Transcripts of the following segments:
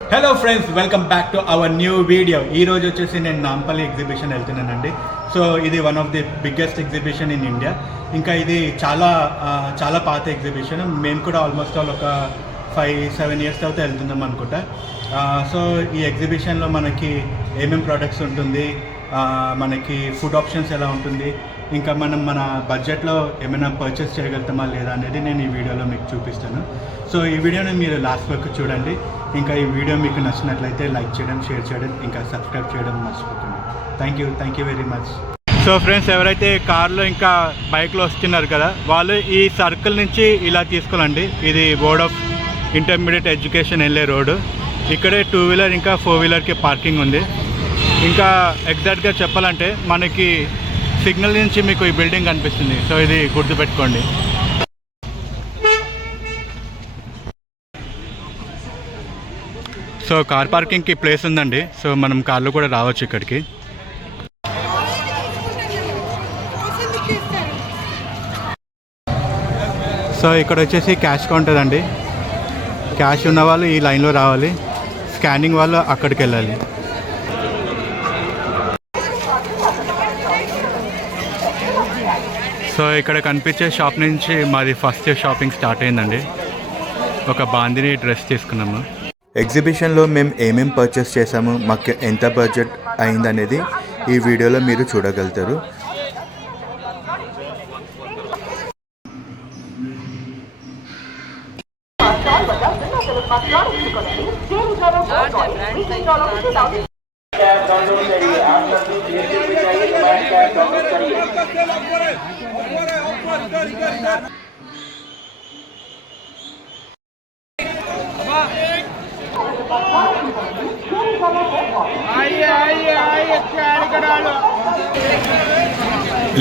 Hello friends, welcome back to our new video. ఈరోజు వచ్చేసి నేను నాంపల్లి ఎగ్జిబిషన్ వెళ్తున్నానండి. సో ఇది one of the biggest exhibition in India. ఇంకా ఇది చాలా పాత ఎగ్జిబిషన్. మేము కూడా ఆల్మోస్ట్ ఒక 5-7 ఇయర్స్ తర్వాత వెళ్తున్నాం అనుకుంటా. సో ఈ ఎగ్జిబిషన్లో మనకి ఏమేమి ప్రోడక్ట్స్ ఉంటుంది, మనకి ఫుడ్ ఆప్షన్స్ ఎలా ఉంటుంది, ఇంకా మనం మన బడ్జెట్లో ఏమైనా పర్చేస్ చేయగలుగుతామా లేదా అనేది నేను ఈ వీడియోలో మీకు చూపిస్తాను. సో ఈ వీడియోని మీరు లాస్ట్ వరకు చూడండి. ఇంకా ఈ వీడియో మీకు నచ్చినట్లయితే లైక్ చేయడం, షేర్ చేయడం, ఇంకా సబ్స్క్రైబ్ చేయడం మర్చిపోకండి. Thank you very much. So friends, ఎవరైతే కార్లో ఇంకా బైక్లో వస్తున్నారు కదా, వాళ్ళు ఈ సర్కిల్ నుంచి ఇలా తీసుకోవాలండి. ఇది బోర్డ్ ఆఫ్ ఇంటర్మీడియట్ ఎడ్యుకేషన్ వెళ్ళే రోడ్డు. ఇక్కడే 2 వీలర్ ఇంకా 4 వీలర్కి పార్కింగ్ ఉంది. ఇంకా ఎగ్జాక్ట్గా చెప్పాలంటే మనకి సిగ్నల్ నుంచి మీకు ఈ బిల్డింగ్ కనిపిస్తుంది. సో ఇది గుర్తుపెట్టుకోండి. సో కార్ పార్కింగ్కి ప్లేస్ ఉందండి. సో మనం కార్లో కూడా రావచ్చు ఇక్కడికి. సో ఇక్కడ వచ్చేసి క్యాష్ కౌంటర్ అండి. క్యాష్ ఉన్న వాళ్ళు ఈ లైన్లో రావాలి, స్కానింగ్ వాళ్ళు అక్కడికి వెళ్ళాలి. సో ఇక్కడ కనిపించే షాప్ నుంచి మాది ఫస్ట్ షాపింగ్ స్టార్ట్ అయిందండి. ఒక బాందిని డ్రెస్ తీసుకున్నాము. ఎగ్జిబిషన్లో మేము ఏమేమి పర్చేస్ చేసాము, మాకు ఎంత బడ్జెట్ అయిందనేది ఈ వీడియోలో మీరు చూడగలుగుతారు.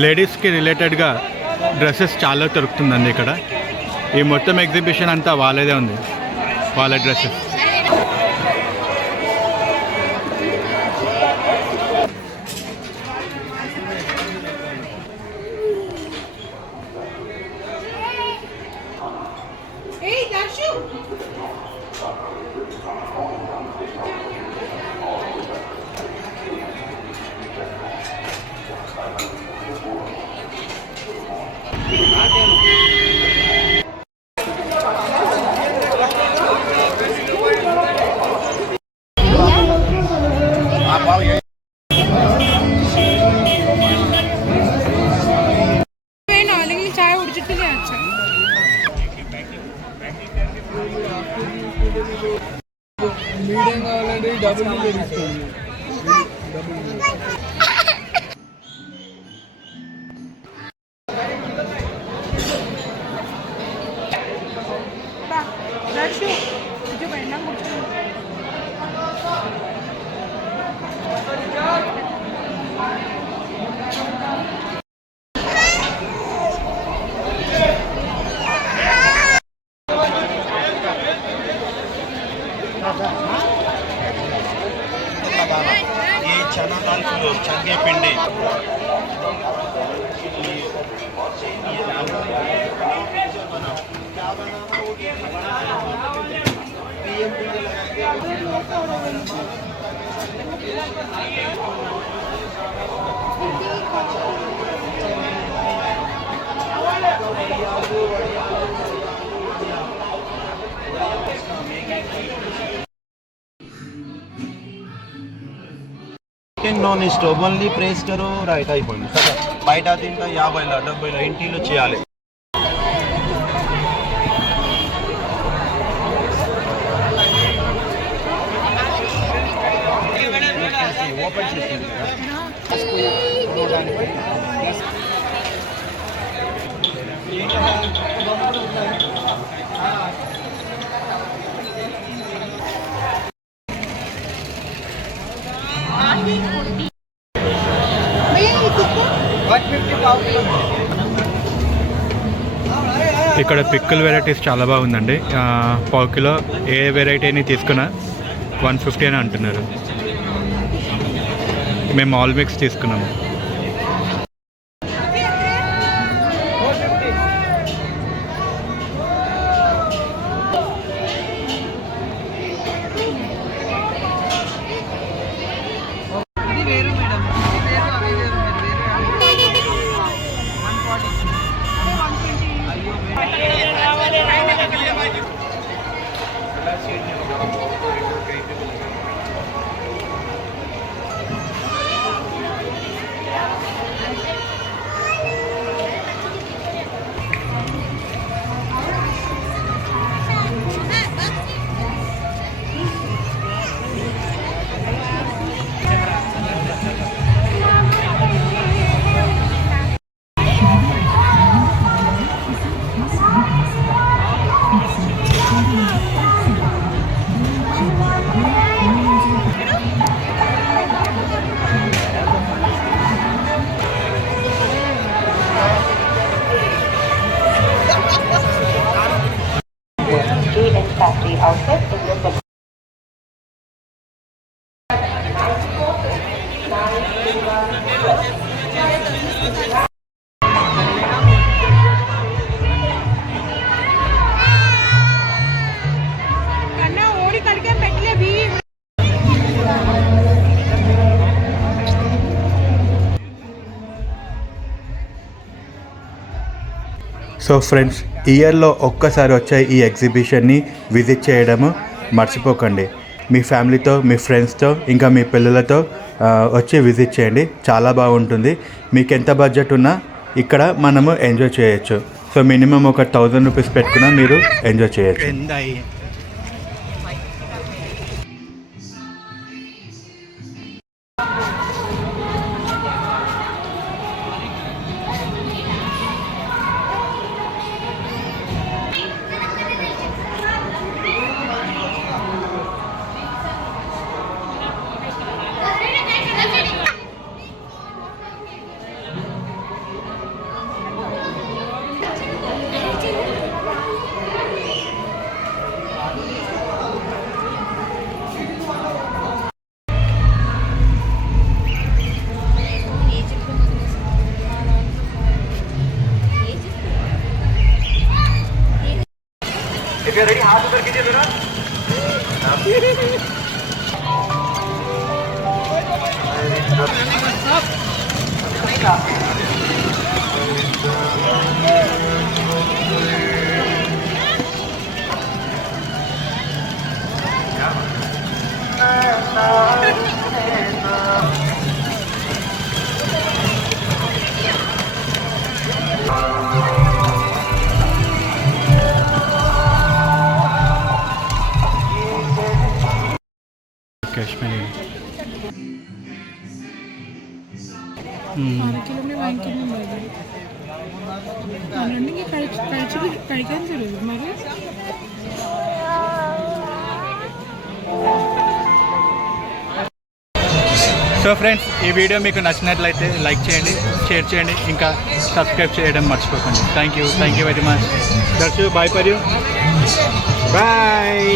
లేడీస్కి రిలేటెడ్గా డ్రెస్సెస్ చాలా దొరుకుతుందండి ఇక్కడ. ఈ మొత్తం ఎగ్జిబిషన్ అంతా వాళ్ళదే ఉంది, వాళ్ళ డ్రెస్సెస్. మీడియం కావాలంటే డబుల్ ये चना दाल फ्लोर चंगे पिंडी नॉन स्टॉप ओनली प्रेस करो राइट అయిపోయింది కదా. బయట తింటా 50ల 70ల ఇంటిలో చేయాలి. ఓపెన్ చేసింది ఇక్కడ పిక్కల్ వెరైటీస్ చాలా బాగుందండి. పావు కిలో ఏ వెరైటీని తీసుకున్నా 150 అని అంటున్నారు. మేము ఆల్ మిక్స్ తీసుకున్నాము. సో ఫ్రెండ్స్, ఇయర్లో ఒక్కసారి వచ్చే ఈ ఎగ్జిబిషన్ని విజిట్ చేయడము మర్చిపోకండి. మీ ఫ్యామిలీతో, మీ ఫ్రెండ్స్తో, ఇంకా మీ పిల్లలతో వచ్చి విజిట్ చేయండి. చాలా బాగుంటుంది. మీకు ఎంత బడ్జెట్ ఉన్నా ఇక్కడ మనము ఎంజాయ్ చేయొచ్చు. సో మినిమం ఒక 1000 రూపీస్ పెట్టుకున్నా మీరు ఎంజాయ్ చేయొచ్చు. కాశ్మీరీ సో ఫ్రెండ్స్, ఈ వీడియో మీకు నచ్చినట్లయితే లైక్ చేయండి, షేర్ చేయండి, ఇంకా సబ్స్క్రైబ్ చేయడం మర్చిపోకండి. Thank you very much. Darshu, bye for you. Bye.